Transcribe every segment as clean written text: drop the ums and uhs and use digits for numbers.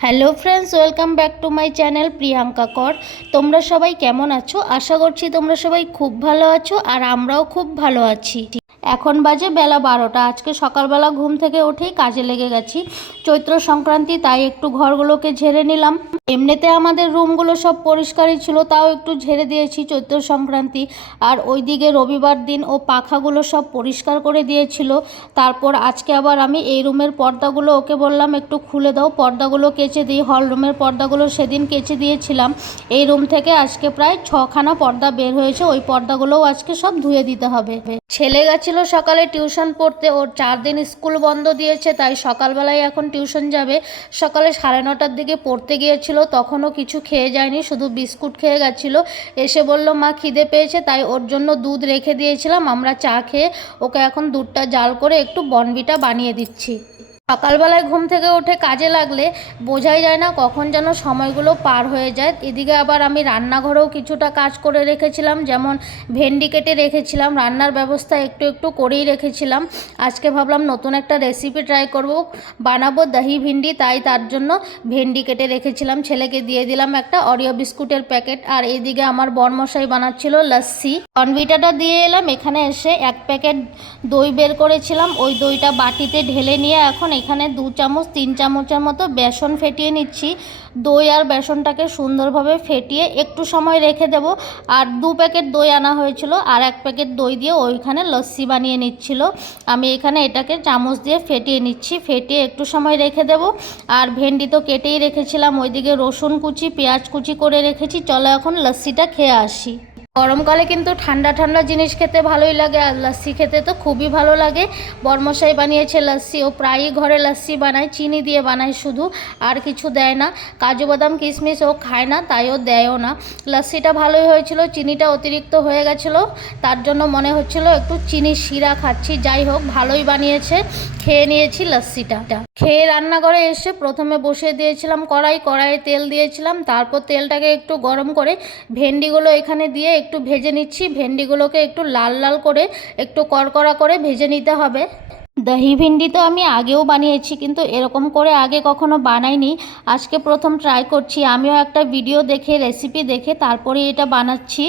Hello friends, welcome back to my channel Priyanka কর। তোমরা সবাই কেমন আছো? আশা করছি তোমরা সবাই খুব ভালো আছো আর আমরাও খুব ভালো আছি। এখন বাজে বেলা 12টা। আজকে সকালবেলা ঘুম থেকে উঠেই কাজে লেগে গেছি। চৈত্র সংক্রান্তি, তাই একটু ঘরগুলোকে ঝেড়ে নিলাম। এমনিতে আমাদের রুমগুলো সব পরিষ্কারই ছিল, তাও একটু ঝেড়ে দিয়েছি চৈত্র সংক্রান্তি। আর ওইদিকে রবিবার দিন ও পাখাগুলো সব পরিষ্কার করে দিয়েছিল। তারপর আজকে আবার আমি এই রুমের পর্দাগুলো ওকে বললাম একটু খুলে দাও, পর্দাগুলো কেচে দিই। হল রুমের পর্দাগুলো সেদিন কেচে দিয়েছিলাম। এই রুম থেকে আজকে প্রায় 6খানা পর্দা বের হয়েছে, ওই পর্দাগুলোও আজকে সব ধুয়ে দিতে হবে। ছেলে গেছিল সকালে টিউশন পড়তে, ওর 4 দিন স্কুল বন্ধ দিয়েছে, তাই সকালবেলায় এখন টিউশন যাবে। সকালে 9:30টার দিকে পড়তে গিয়েছিল, তখনও কিছু খেয়ে যায়নি, শুধু বিস্কুট খেয়ে গেছিল। এসে বলল মা খিদে পেয়েছে, তাই ওর জন্য দুধ রেখে দিয়েছিলাম। আমরা চা খেয়ে ওকে এখন দুধটা জাল করে একটু বর্নভিটা বানিয়ে দিচ্ছি। সকালবেলায় ঘুম থেকে উঠে কাজে লাগলে বোঝাই যায় না কখন যেন সময়গুলো পার হয়ে যায়। এদিকে আবার আমি রান্নাঘরেও কিছুটা কাজ করে রেখেছিলাম, যেমন ভেন্ডি কেটে রেখেছিলাম। রান্নার ব্যবস্থা একটু একটু করেই রেখেছিলাম। আজকে ভাবলাম নতুন একটা রেসিপি ট্রাই করব, বানাবো দহি ভিন্ডি, তাই তার জন্য ভেন্ডি কেটে রেখেছিলাম। ছেলেকে দিয়ে দিলাম একটা অরিও বিস্কুটের প্যাকেট। আর এদিকে আমার বরমশাই বানাচ্ছিল লস্যি। বর্নভিটাটা দিয়ে এলাম। এখানে এসে 1 প্যাকেট দই বের করেছিলাম, ওই দইটা বাটিতে ঢেলে নিয়ে এখন এখানে 2 চামচ 3 চামচের মতো বেসন ফেটিয়ে নিচ্ছি। দই আর বেসনটাকে সুন্দরভাবে ফেটিয়ে একটু সময় রেখে দেব। আর 2 প্যাকেট দই আনা হয়েছিল, আর 1 প্যাকেট দই দিয়ে ওইখানে লস্যি বানিয়ে নিচ্ছিল। আমি এখানে এটাকে চামচ দিয়ে ফেটিয়ে নিচ্ছি, ফেটিয়ে একটু সময় রেখে দেব। আর ভেন্ডি তো কেটেই রেখেছিলাম, ওইদিকে রসুন কুচি পেঁয়াজ কুচি করে রেখেছি। চলো এখন লস্যিটা খেয়ে আসি। গরমকালে কিন্তু ঠান্ডা ঠান্ডা জিনিস খেতে ভালোই লাগে, আর লস্যি খেতে তো খুবই ভালো লাগে। বরমশাই বানিয়েছে লস্যি, ও প্রায়ই ঘরে লস্যি বানায়, চিনি দিয়ে বানায় শুধু, আর কিছু দেয় না। কাজু বাদাম কিশমিশ ও খায় না, তাই ও দেয়ও না। লস্যিটা ভালোই হয়েছিল, চিনিটা অতিরিক্ত হয়ে গেছিলো, তার জন্য মনে হচ্ছিল একটু চিনির শিরা খাচ্ছি। যাই হোক, ভালোই বানিয়েছে। খেয়ে নিয়েছি লস্যিটা। খেয়ে রান্নাঘরে এসে প্রথমে বসিয়ে দিয়েছিলাম কড়াইয়ে তেল দিয়েছিলাম। তারপর তেলটাকে একটু গরম করে ভেন্ডিগুলো এখানে দিয়ে একটু ভেজে নিচ্ছি। ভেন্ডিগুলোকে একটু লাল লাল করে একটু কড়কড়া করে ভেজে নিতে হবে। দহি ভিন্ডি তো আমি আগেও বানিয়েছি, কিন্তু এরকম করে আগে কখনো বানাইনি। আজকে প্রথম ট্রাই করছি। আমিও একটা ভিডিও দেখে রেসিপি দেখে তারপরে এটা বানাচ্ছি।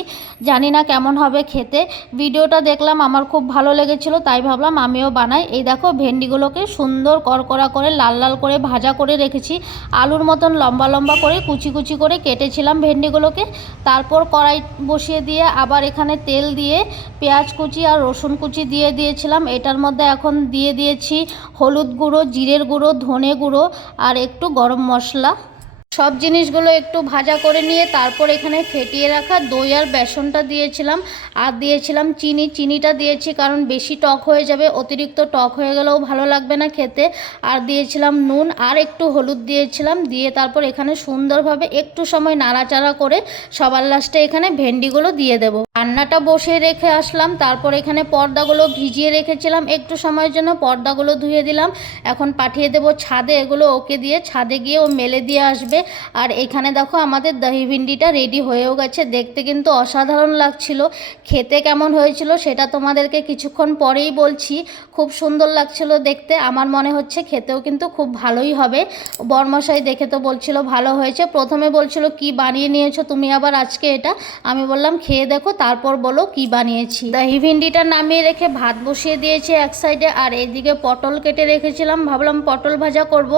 জানি না কেমন হবে খেতে। ভিডিওটা দেখলাম, আমার খুব ভালো লেগেছিল, তাই ভাবলাম আমিও বানাই। এই দেখো, ভেন্ডিগুলোকে সুন্দর কড়কড়া করে লাল লাল করে ভাজা করে রেখেছি। আলুর মতন লম্বা লম্বা করে কুচি কুচি করে কেটেছিলাম ভেন্ডিগুলোকে। তারপর কড়াই বসিয়ে দিয়ে আবার এখানে তেল দিয়ে পেঁয়াজ কুচি আর রসুন কুচি দিয়ে দিয়েছিলাম। এটার মধ্যে এখন দিয়ে দিয়েছি হলুদ গুঁড়ো, জিরের গুঁড়ো, ধনে গুঁড়ো আর একটু গরম মশলা। সব জিনিসগুলো একটু ভাজা করে নিয়ে তারপর এখানে ফেটিয়ে রাখা দই আর বেসনটা দিয়েছিলাম। আর দিয়েছিলাম চিনিটা দিয়েছি কারণ বেশি টক হয়ে যাবে, অতিরিক্ত টক হয়ে গেলেও ভালো লাগবে না খেতে। আর দিয়েছিলাম নুন আর একটু হলুদ দিয়েছিলাম। দিয়ে তারপর এখানে সুন্দরভাবে একটু সময় নাড়াচাড়া করে সবার লাস্টে এখানে ভেন্ডিগুলো দিয়ে দেব। রান্নাটা বসে রেখে আসলাম। তারপর এখানে পর্দাগুলো ভিজিয়ে রেখেছিলাম, একটু সময়ের জন্য পর্দাগুলো ধুয়ে দিলাম। এখন পাঠিয়ে দেব ছাদে, এগুলো ওকে দিয়ে ছাদে গিয়ে ও মেলে দিয়ে আসবে। আর এখানে দেখো আমাদের দহি ভিন্ডিটা রেডি হয়েও গেছে। দেখতে কিন্তু অসাধারণ লাগছিল। খেতে কেমন হয়েছিল সেটা তোমাদেরকে কিছুক্ষণ পরেই বলছি। খুব সুন্দর লাগছিল দেখতে, আমার মনে হচ্ছে খেতেও কিন্তু খুব ভালোই হবে। বরমশাই দেখে তো বলছিল ভালো হয়েছে। প্রথমে বলছিল কি বানিয়ে নিয়েছো তুমি আবার আজকে এটা। আমি বললাম খেয়ে দেখো, তারপর বলো কি বানিয়েছি। দহি ভিন্ডিটা নামিয়ে রেখে ভাত বসিয়ে দিয়েছি এক সাইডে, আর এইদিকে পটল কেটে রেখেছিলাম। ভাবলাম পটল ভাজা করব।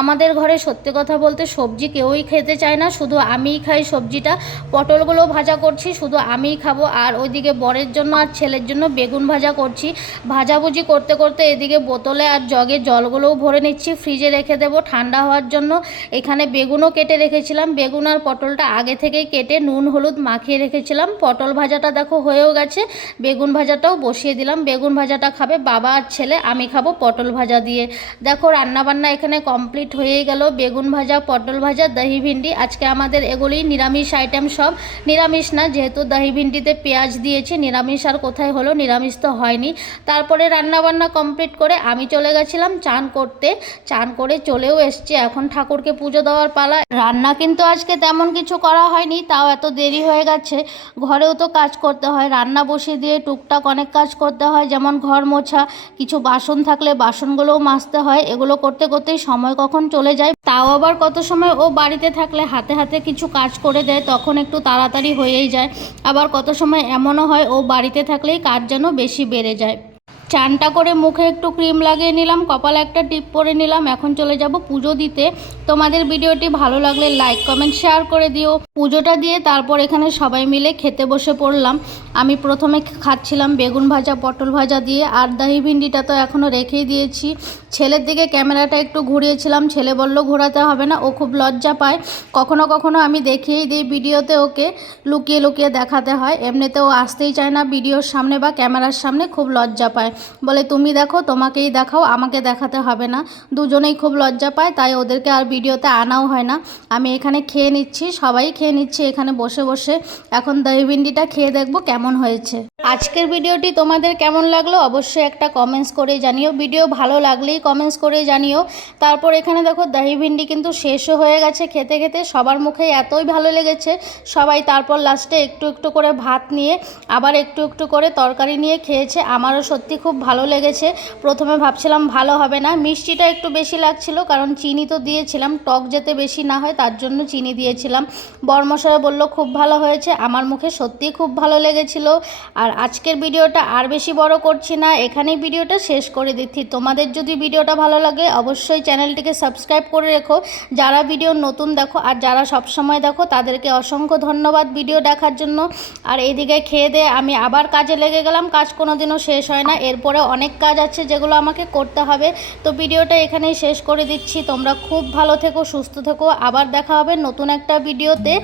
আমাদের ঘরে সত্যি কথা বলতে সবজি কেউই খেতে চায় না, শুধু আমিই খাই সবজিটা। পটলগুলো ভাজা করছি, শুধু আমিই খাবো। আর ওইদিকে বরের জন্য আর ছেলের জন্য বেগুন ভাজা করছি। ভাজাভুজি করতে করতে এদিকে বোতলে আর জগে জলগুলোও ভরে নিচ্ছি, ফ্রিজে রেখে দেবো ঠান্ডা হওয়ার জন্য। এখানে বেগুনও কেটে রেখেছিলাম। বেগুন আর পটলটা আগে থেকেই কেটে নুন হলুদ মাখিয়ে রেখেছিলাম। পটল ভাজাটা দেখো হয়েও গেছে, বেগুন ভাজাটাও বসিয়ে দিলাম। বেগুন ভাজাটা খাবে বাবা আর ছেলে, আমি খাবো পটল ভাজা দিয়ে। দেখো রান্নাবান্না এখানে কমপ্লিট হয়েই গেল। বেগুন ভাজা, পটল ভাজা, দহি ভিন্ডি। আজকে আমাদের এগুলোই নিরামিষ আইটেম সব। নিরামিষ না, যেহেতু দহি ভিন্ডিতে পেঁয়াজ দিয়েছি, নিরামিষ আর কোথায় হলো, নিরামিষ তো হয়নি। তারপরে রান্নাবান্না কমপ্লিট করে আমি চলে গেছিলাম চান করতে। চান করে চলেও এসছি, এখন ঠাকুরকে পুজো দেওয়ার পালা। রান্না কিন্তু আজকে তেমন কিছু করা হয়নি, তাও এত দেরি হয়ে গেছে। ঘরেও তো কাজ কাজ করতে হয়, রান্না বসিয়ে দিয়ে টুকটাক অনেক কাজ করতে হয়, যেমন ঘর মোছা, কিছু বাসন থাকলে বাসনগুলোও মাজতে হয়। এগুলো করতে করতেই সময় কখন চলে যায়। তাও আবার কত সময় ও বাড়িতে থাকলে হাতে হাতে কিছু কাজ করে দেয়, তখন একটু তাড়াতাড়ি হয়েই যায়। আবার কত সময় এমনও হয় ও বাড়িতে থাকলেই কাজ যেন বেশি বেড়ে যায়। চানটা করে মুখে একটু ক্রিম লাগিয়ে নিলাম, কপালে একটা টিপ পরে নিলাম। এখন চলে যাব পুজো দিতে। তোমাদের ভিডিওটি ভালো লাগলে লাইক কমেন্ট শেয়ার করে দিও। পুজোটা দিয়ে তারপর এখানে সবাই মিলে খেতে বসে পড়লাম। আমি প্রথমে খাচ্ছিলাম বেগুন ভাজা পটল ভাজা দিয়ে, আর দহি ভিন্ডিটা তো এখনও রেখেই দিয়েছি। ছেলের দিকে ক্যামেরাটা একটু ঘুরিয়েছিলাম, ছেলে বলল ঘোরাতে হবে না, ও খুব লজ্জা পায়। কখনো কখনো আমি দেখিয়েই দিই ভিডিওতে, ওকে লুকিয়ে লুকিয়ে দেখাতে হয়। এমনিতে ও আসতেই চায় না ভিডিওর সামনে বা ক্যামেরার সামনে, খুব লজ্জা পায়। বলে তুমি দেখো, তোমাকেই দেখাও, আমাকে দেখাতে হবে না। দুজনেই খুব লজ্জা পায়, তাই ওদেরকে আর ভিডিওতে আনাও হয় না। আমি এখানে খেয়ে নিচ্ছি, সবাই খেয়ে নিচ্ছি এখানে বসে বসে। এখন দহি ভিন্ডিটা খেয়ে দেখবো কেমন হয়েছে। আজকের ভিডিওটি তোমাদের কেমন লাগলো অবশ্যই একটা কমেন্টস করে জানিও। ভিডিও ভালো লাগলেই কমেন্টস করে জানিও। তারপর এখানে দেখো দহি ভিন্ডি কিন্তু শেষও হয়ে গেছে খেতে খেতে। সবার মুখে এতই ভালো লেগেছে, সবাই তারপর লাস্টে একটু একটু করে ভাত নিয়ে আবার একটু একটু করে তরকারি নিয়ে খেয়েছে। আমারও সত্যি খুব ভালো লেগেছে। প্রথমে ভাবছিলাম ভালো হবে না, মিষ্টিটা একটু বেশি লাগছিল, কারণ চিনি তো দিয়েছিলাম, টক যাতে বেশি না হয় তার জন্য চিনি দিয়েছিলাম। বরমশাই বলল খুব ভালো হয়েছে। আমার মুখে সত্যিই খুব ভালো লেগেছিল। আর আজকের ভিডিওটা আর বেশি বড় করছি না, এখানেই ভিডিওটা শেষ করে দিচ্ছি। তোমাদের যদি ভিডিওটা ভালো লাগে অবশ্যই চ্যানেলটিকে সাবস্ক্রাইব করে রেখো, যারা ভিডিও নতুন দেখো। আর যারা সবসময় দেখো তাদেরকে অসংখ্য ধন্যবাদ ভিডিও দেখার জন্য। আর এইদিকে খেয়ে দিয়ে আমি আবার কাজে লেগে গেলাম। কাজ কোনোদিনও শেষ হয় না, এরপরে অনেক কাজ আছে যেগুলো আমাকে করতে হবে। তো ভিডিওটা এখানেই শেষ করে দিচ্ছি। তোমরা খুব ভালো থেকো, সুস্থ থেকো। আবার দেখা হবে নতুন একটা ভিডিওতে।